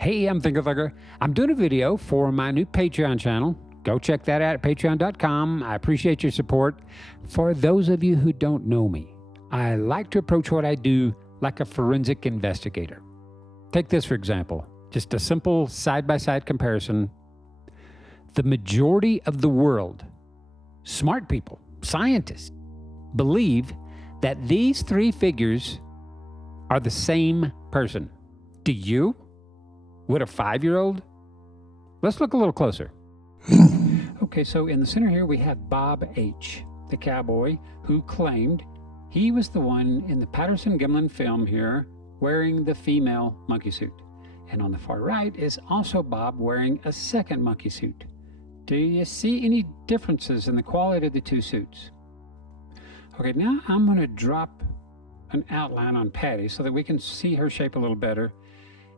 Hey, I'm ThinkerThunker. I'm doing a video for my new Patreon channel. Go check that out at patreon.com. I appreciate your support. For those of you who don't know me, I like to approach what I do like a forensic investigator. Take this for example, just a simple side-by-side comparison. The majority of the world, smart people, scientists, believe that these three figures are the same person. Do you? Would a 5-year-old? Let's look a little closer. Okay, so in the center here we have Bob H., the cowboy who claimed he was the one in the Patterson-Gimlin film here wearing the female monkey suit. And on the far right is also Bob wearing a second monkey suit. Do you see any differences in the quality of the two suits? Okay, now I'm going to drop an outline on Patty so that we can see her shape a little better.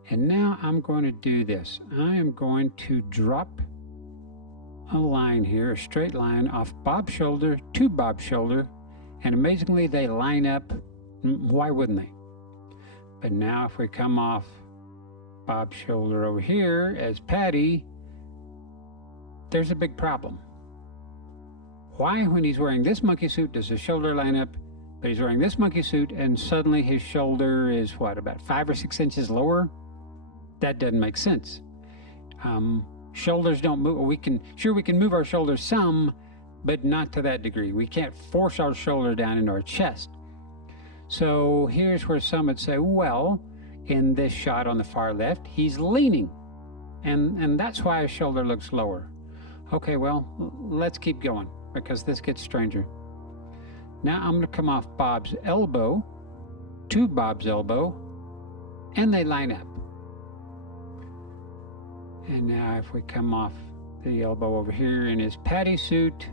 And now I'm going to do this. I am going to drop a line here, a straight line off Bob's shoulder to Bob's shoulder, and amazingly they line up. Why wouldn't they? But now if we come off Bob's shoulder over here as Patty, there's a big problem. Why, when he's wearing this monkey suit, does his shoulder line up, but he's wearing this monkey suit and suddenly his shoulder is what, about 5 or 6 inches lower? That doesn't make sense. Shoulders don't move. We can move our shoulders some, but not to that degree. We can't force our shoulder down into our chest. So here's where some would say, well, in this shot on the far left, he's leaning, and that's why his shoulder looks lower. Okay, well, let's keep going because this gets stranger. Now I'm going to come off Bob's elbow to Bob's elbow, and they line up. And now if we come off the elbow over here in his Patty suit,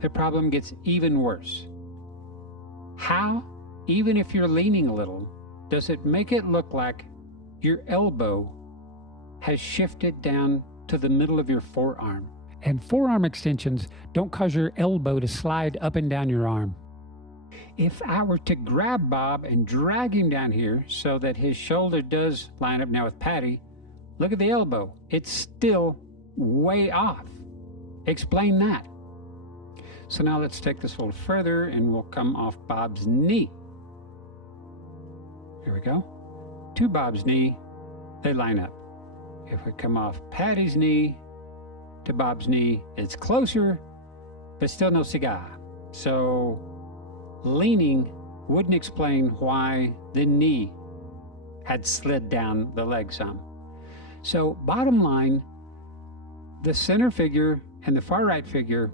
the problem gets even worse. How, even if you're leaning a little, does it make it look like your elbow has shifted down to the middle of your forearm? And forearm extensions don't cause your elbow to slide up and down your arm. If I were to grab Bob and drag him down here so that his shoulder does line up now with Patty, look at the elbow. It's still way off. Explain that. So now let's take this a little further and we'll come off Bob's knee. Here we go. To Bob's knee, they line up. If we come off Patty's knee to Bob's knee, it's closer, but still no cigar. So leaning wouldn't explain why the knee had slid down the leg some. So bottom line, the center figure and the far right figure,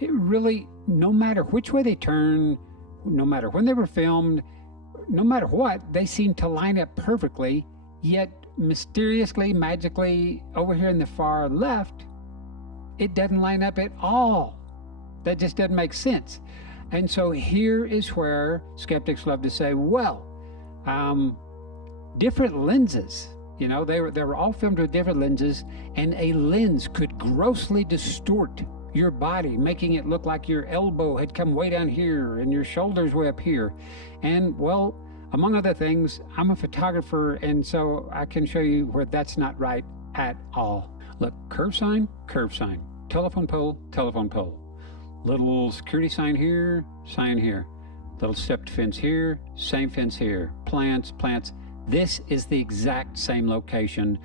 it really, no matter which way they turn, no matter when they were filmed, no matter what, they seem to line up perfectly, yet mysteriously, magically, over here in the far left, it doesn't line up at all. That just doesn't make sense. And so here is where skeptics love to say, well, different lenses, you know, they were all filmed with different lenses, and a lens could grossly distort your body, making it look like your elbow had come way down here and your shoulders way up here. And well, among other things, I'm a photographer, and so I can show you where that's not right at all. Look, curve sign, telephone pole, telephone pole. Little security sign here, little stepped fence here, same fence here, plants. This is the exact same location.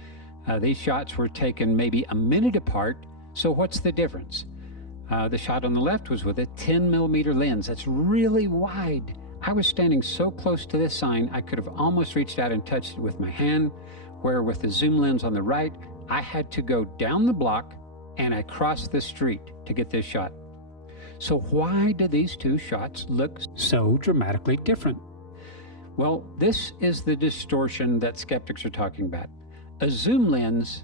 These shots were taken maybe a minute apart, so what's the difference? The shot on the left was with a 10mm lens. That's really wide. I was standing so close to this sign, I could have almost reached out and touched it with my hand, where with the zoom lens on the right, I had to go down the block and I crossed the street to get this shot. So why do these two shots look so dramatically different? Well, this is the distortion that skeptics are talking about. A zoom lens,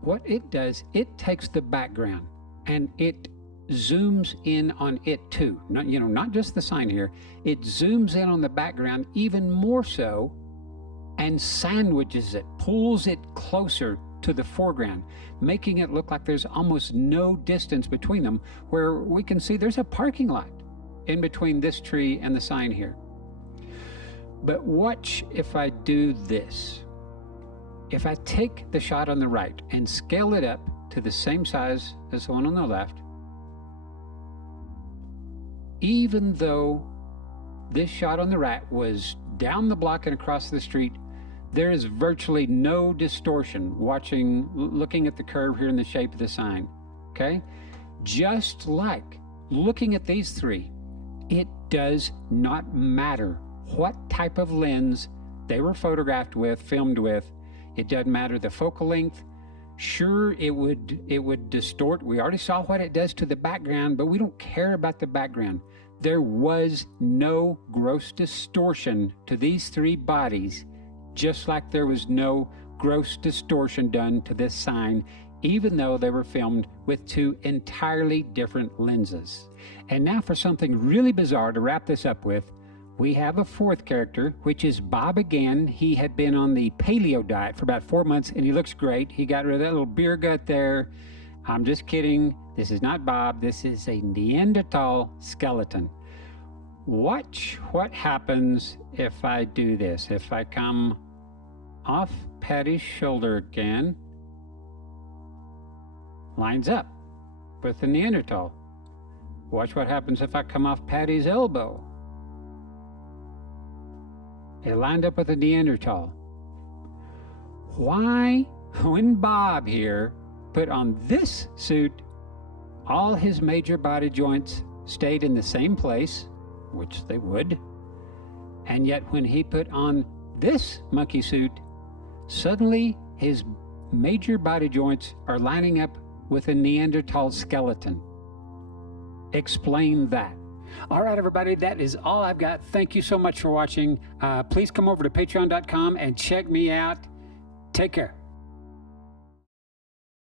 what it does, it takes the background and it zooms in on it too. Not just the sign here. It zooms in on the background even more so and sandwiches it, pulls it closer to the foreground, making it look like there's almost no distance between them, where we can see there's a parking lot in between this tree and the sign here. But watch if I do this. If I take the shot on the right and scale it up to the same size as the one on the left, even though this shot on the right was down the block and across the street, there is virtually no distortion looking at the curve here in the shape of the sign, okay? Just like looking at these three, it does not matter what type of lens they were photographed with, filmed with. It doesn't matter the focal length. Sure, it would distort. We already saw what it does to the background, but we don't care about the background. There was no gross distortion to these three bodies, just like there was no gross distortion done to this sign, even though they were filmed with two entirely different lenses. And now for something really bizarre to wrap this up with, we have a fourth character, which is Bob again. He had been on the paleo diet for about 4 months, and he looks great. He got rid of that little beer gut there. I'm just kidding. This is not Bob. This is a Neanderthal skeleton. Watch what happens if I do this. If I come off Patty's shoulder again, lines up with the Neanderthal. Watch what happens if I come off Patty's elbow. It lined up with a Neanderthal. Why, when Bob here put on this suit, all his major body joints stayed in the same place, which they would, and yet when he put on this monkey suit, suddenly his major body joints are lining up with a Neanderthal skeleton? Explain that. All right, everybody, that is all I've got. Thank you so much for watching. Please come over to patreon.com and check me out. Take care.